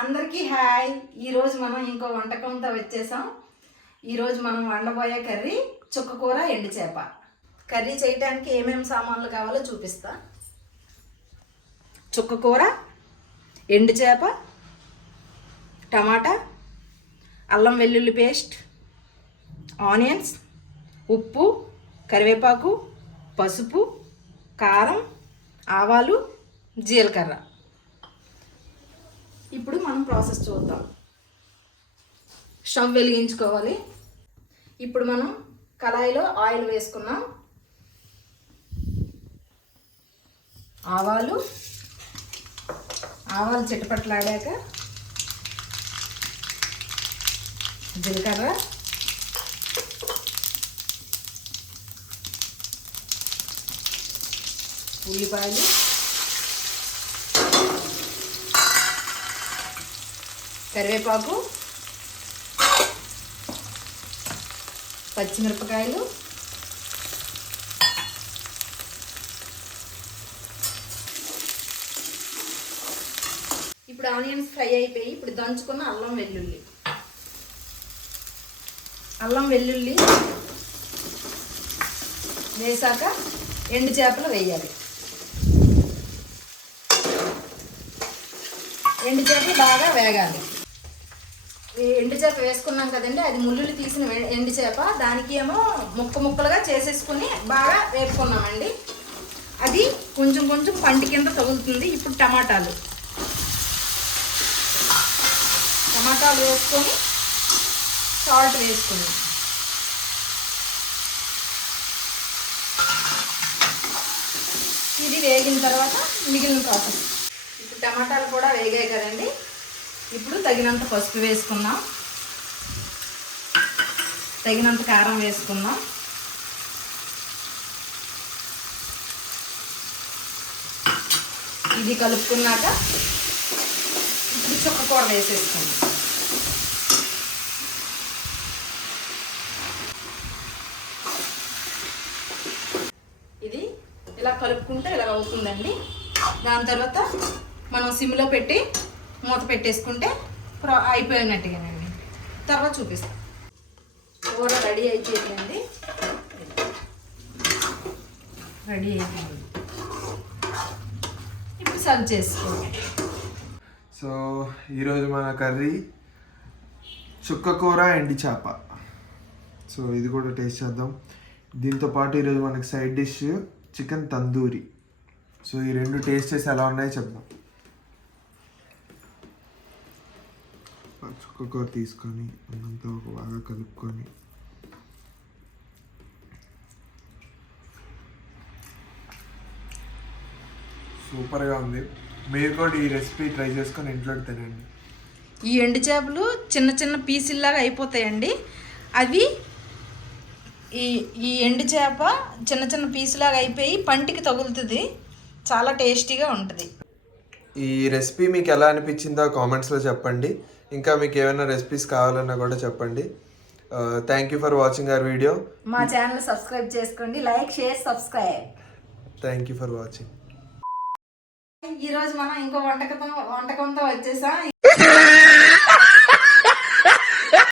అందరికీ హాయ్. ఈరోజు మనం ఇంకో వంటకంతో వచ్చేసాం. ఈరోజు మనం వండబోయే కర్రీ చుక్కకూర ఎండు చేప. కర్రీ చేయడానికి ఏమేమి సామాన్లు కావాలో చూపిస్తా. చుక్కకూర, ఎండు చేప, టమాటా, అల్లం వెల్లుల్లి పేస్ట్, ఆనియన్స్, ఉప్పు, కరివేపాకు, పసుపు, కారం, ఆవాలు, జీలకర్ర. ఇప్పుడు మనం ప్రాసెస్ చూద్దాం. స్టవ్ వెలిగించుకోవాలి. ఇప్పుడు మనం కళాయిలో ఆయిల్ వేసుకున్నాం. ఆవాలు చిటపట్లాడాక జీలకర్ర, ఉల్లిపాయలు, కరివేపాకు, పచ్చిమిరపకాయలు, ఇప్పుడు ఆనియన్స్ ఫ్రై అయిపోయి ఇప్పుడు దంచుకున్న అల్లం వెల్లుల్లి వేసాక ఎండు చేపలు వేయాలి. ఎండు చేపలు బాగా వేగాలి. ఎండు చేప వేసుకున్నాం కదండి, అది ముళ్ళులు తీసిన ఎండు చేప. దానికి ఏమో ముక్కలుగా చేసేసుకుని బాగా వేపుకున్నామండి. అది కొంచెం పంటి కింద తగులుతుంది. ఇప్పుడు టమాటాలు వేసుకొని సాల్ట్ వేసుకుని ఇది వేగిన తర్వాత మిగిలిన ప్రాసెస్. ఇప్పుడు టమాటాలు కూడా వేగాయి కదండి. ఇప్పుడు తగినంత పసుపు వేసుకున్నాం, తగినంత కారం వేసుకున్నాం. ఇది కలుపుకున్నాక ఇప్పుడు చుక్కకూర వేసేసుకుందాం. ఇది ఇలా కలుపుకుంటే ఇలా అవుతుందండి. దాని తర్వాత మనం సిమ్లో పెట్టి మూత పెట్టేసుకుంటే అయిపోయినట్టుగానండి. తర్వాత చూపిస్తాం. కూర రెడీ అయిపోయిందండి. రెడీ అయిపోయింది. ఇప్పుడు సర్వ్ చేసుకోండి. సో ఈరోజు మన కర్రీ చుక్కకూర ఎండి చేప. సో ఇది కూడా టేస్ట్ చేద్దాం. దీంతో పాటు ఈరోజు మనకి side dish chicken tandoori. So ఈ రెండు టేస్ట్ చేసి ఎలా ఉన్నాయో చెప్దాం. చుక్కకూర తీసుకొని అన్నంతో బాగా కలుపుకొని సూపర్గా ఉంది. మీరు కూడా ఈ రెసిపీ ట్రై చేసుకొని ఇంట్లో తినండి. ఈ ఎండు చేపలు చిన్న పీసుల్లాగా అయిపోతాయండి. అవి ఈ ఎండు చేప చిన్న పీసులాగా అయిపోయి పంటికి తగులుతుంది. చాలా టేస్టీగా ఉంటుంది. ఈ రెసిపీ మీకు ఎలా అనిపించిందో కామెంట్స్లో చెప్పండి. ఇంకా మీకు ఏమైనా రెసిపీస్ కావాలన్నా కూడా చెప్పండి. Thank you for watching our video. మా ఛానల్ సబ్స్క్రైబ్ చేసుకోండి. Like, share, subscribe. Thank you for watching. ఈరోజు మనం ఇంకో వంటకంతో వచ్చేసాం.